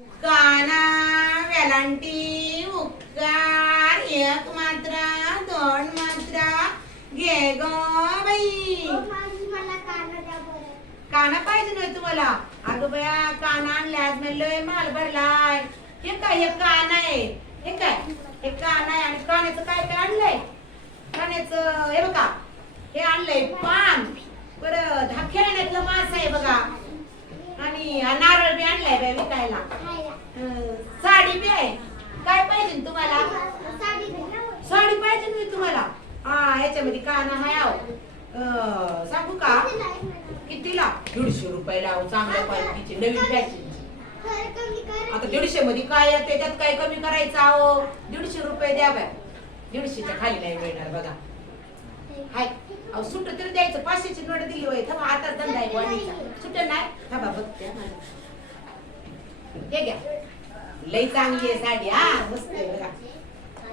काना वेलांटी उपकार एक मात्रा दोन मात्रा घे ग बाई. काना पाहिजे नाही तुम्हाला. अगं बया काना आणलाय आज लय माल भरलाय. हे काय हे कान आहे. हे काय? हे कान आहे आणि काण्याचं काय काय आणलंय? काण्याचं हे बघा. हे आणलंय पान. परत हा खेळण्यातलं मास आहे बघा. आणि नारळ बी आणलाय बाय विकायला. साडी बी आहे. काय पाहिजे तुम्हाला? साडी पाहिजे मी तुम्हाला? हा याच्यामध्ये काना हाय आहो. सांगू का? कितीला दीडशे रुपयाला अहो, चांगल्या क्वालिटीची नवीन फॅशन आता दीडशे मध्ये काय येते त्यात काय कमी करायचं अहो दीडशे रुपये द्या बाय दीडशेच्या खाली नाही मिळणार बघा. हाय. अहो सुट तरी द्यायचं. पाचशेची नोट दिली होय. थांबा आता धंदा आहे वाणीचा सुट नाही? थांबा बघते हा. घ्या. लई चांगली आहे साडी हा. मस्त आहे बघा.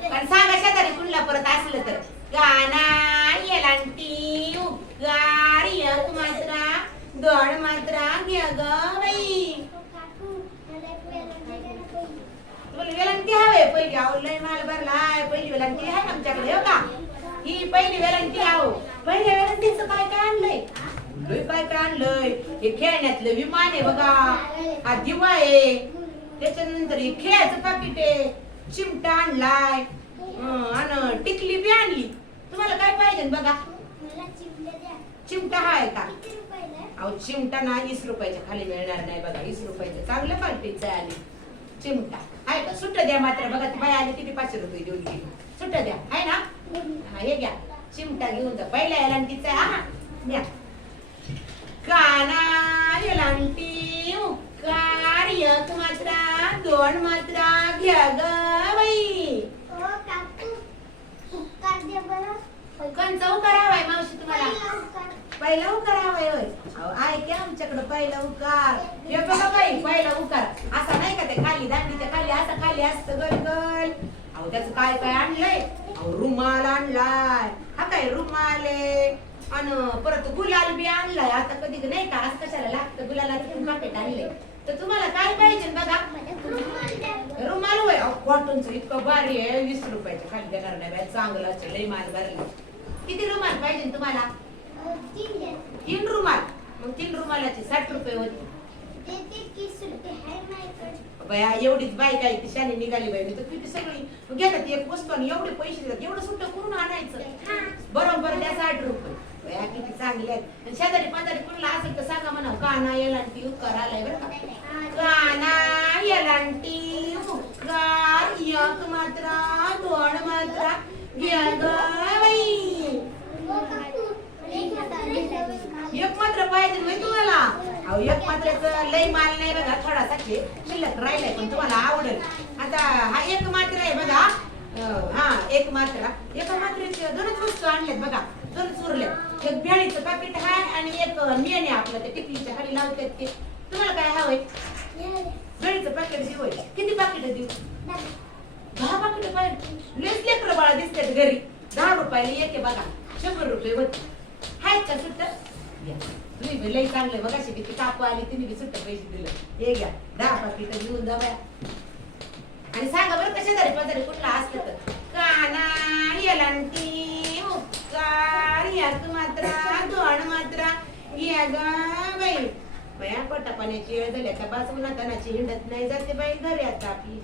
पण सांगा शेजारी कुणला परत असलं तर. गाना येलांटी उगार मात्रा दोन मात्रा घे ग बाई. तुम्हाला वेलांटी हवे पहिली. अहो लय माल भरलाय पहिली वेलांटी आहे आमच्याकडे हो का? ही पहिली वेलांटी आहो पहिल्या वेलांटीचं काय काय आणलंय. लय काय काय आणलंय. हे खेळण्यातलं विमान आहे बघा. हा दिवा आहे. त्याच्यानंतर हे खेळाचं पाकिट आहे. चिमटा आणलाय. आणि टिकली बी आणली. तुम्हाला काय पाहिजे बघा? चिमटा हा आहे का? अहो चिमटा ना वीस रुपयाच्या खाली मिळणार नाही बघा. वीस रुपयाच्या. चांगल्या क्वालिटीचं आहे आली चिमटा. आहे का? सुट्ट द्या मात्र. बघा ती बाई आली किती? पाचशे रुपये देऊन गेली. सुट्ट द्या. आहे ना? हा हे घ्या. चिमटा घेऊन जा. पहिल्या एलांटीचा हा घ्या काना एलांटी उकार एक मात्रा दोन मात्रा घ्या ग बाई. कंचा उकार हवाय मावशी तुम्हाला. पहिला उकार हवाय होय. अहो, आहे की आमच्याकडे पहिला उकार हे बघा बाई पहिला उकार असा नाही का ते खाली दांडीच्या खाली असा खाली असतं गल गल अहो त्याचं काय काय आणलंय? अहो रुमाल आणलाय. हा काय रुमाल आहे? अन परत गुलाल बी आणलाय. आता कधी नाही का? आज कशाला लागतं? गुलाला पाकेट आणले तर तुम्हाला काय पाहिजे बघा? रुमाल होय. अहो, कॉटनचं इतकं भारी आहे. वीस रुपयाच्या खाली देणार नाही बाय चांगलं असं लई माल भरला. किती रुमाल पाहिजे तुम्हाला? तीन रुमाल. मग तीन रुमालाचे साठ रुपये होते. बया एवढीच बाई काय ती शाने निघाली बाई. मी तर किती सगळी घेतात एक वस्तू आणि एवढे पैसे देतात. एवढं सुट्ट करून आणायचं. बरोबर द्या साठ रुपये. बया किती चांगले आहेत. आणि शेजारी पाजारी कुणाला असेल तर सांगा म्हणा काना येलांटी उपकार आलाय बरं का? काना येलांटी उपकार एक मात्रा दोन मात्रा ग बाई एक मात्र पाहिजे होय तुम्हाला? अहो एक मात्राचं लय माल नाही बघा थोडासा घे. शिल्लक राहिलाय पण तुम्हाला आवडेल. आता हा एक मात्र आहे बघा. हा एक मात्रा एका मात्रेचे दोनच वस्तू आणल्यात बघा. दोनच उरल्यात एक भेळीचं पाकिट हाय आणि एक मेन आपलं. ते टिकलीच्या खाली लावतात ते. तुम्हाला काय हवंय? भेळीचं पाकिट देऊ किती पाकिट देऊ? दहा पाकिट पाहिजे. लयच लेकर बाळा दिसतात घरी. दहा रुपयाला येते बघा. शंभर रुपये होते आहेत का सुद्धा? तुम्ही लई चांगले बघा किती कापू आली तिने बी सुट्ट पैसे दिले. हे घ्या दहा पाकिट घेऊन जा बाया. आणि सांगा बरं कशा झाले पदारी कुठला असलं तर. काना यलांटी उपकार यात मात्रा दोन मात्रा. या ग बाई. बया पोटा पाण्याची वेळ झाली आता बास उन्हातानाची हिंडत नाही जाते बाई घरी आता आपली.